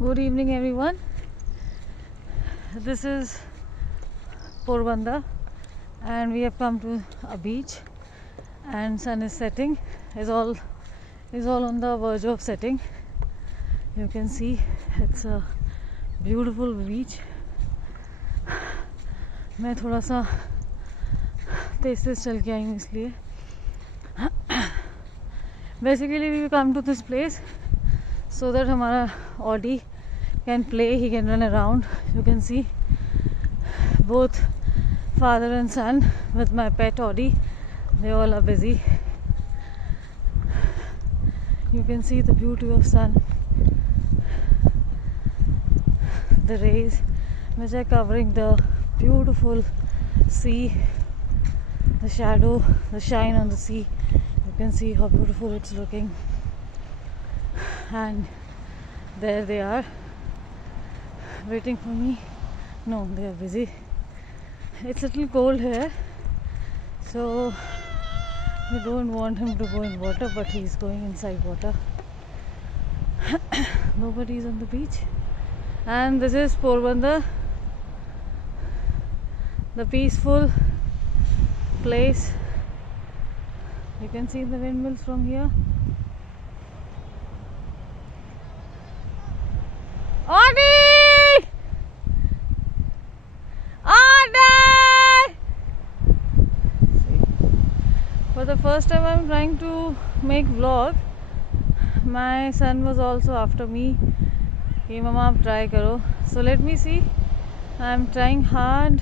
Good evening, everyone. This is Porbandar, and we have come to a beach, and sun is setting. Is all on the verge of setting. You can see it's a beautiful beach. मैं थोड़ा सा तेज चल के आई हूँ इसलिए. Basically we come to this place so that हमारा Audi can play, he can run around. You can see both father and son with my pet Audi. They all are busy. You can see the beauty of sun, the rays which are covering the beautiful sea, the shadow, the shine on the sea. You can see how beautiful it's looking. And there they are waiting for me. No, they are busy. It's a little cold here, so we don't want him to go in water, but he's going inside water. Nobody is on the beach. And this is Porbandar, the peaceful place. You can see the windmills from here. Audi! Audi! For the first time I'm trying to make vlog. My son was also after me. Hey mama, try karo. So let me see. I'm trying hard,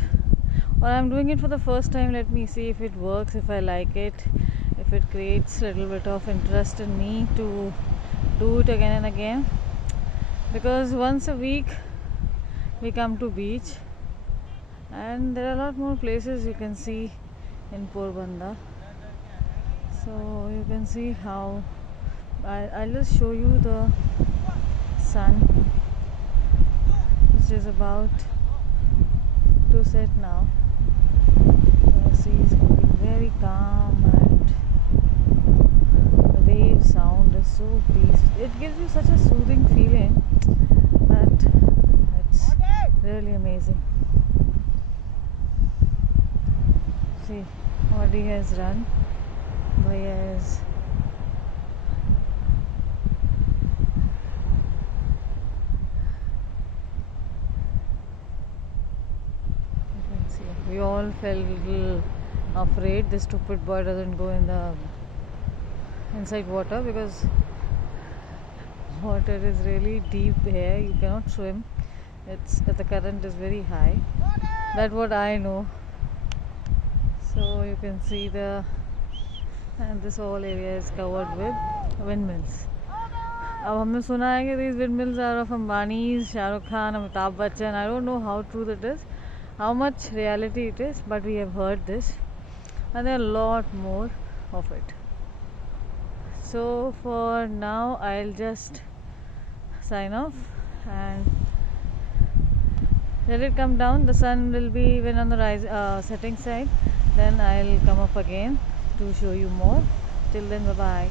or I'm doing it for the first time. Let me see if it works, if I like it, if it creates a little bit of interest in me to do it again and again. Because once a week we come to beach, and there are a lot more places you can see in Porbandar. So you can see how I'll just show you the sun, which is about to set now. The sea is going very calm, and the wave sound is so peaceful. It gives you such a soothing feeling that it's really amazing. See, Audi has run. Bhaiya is we all felt a little afraid this stupid boy doesn't go in the inside water, because water is really deep here. You cannot swim. The current is very high. That's what I know. So you can see and this whole area is covered with windmills. अब हमने सुना है कि these windmills are of Ambani's, Shah Rukh Khan, Amitabh Bachchan. I don't know how true that is, how much reality it is, but we have heard this, and there are a lot more of it. So for now I'll just sign off and let it come down. The sun will be even on the setting side. Then I'll come up again to show you more. Till then, bye bye.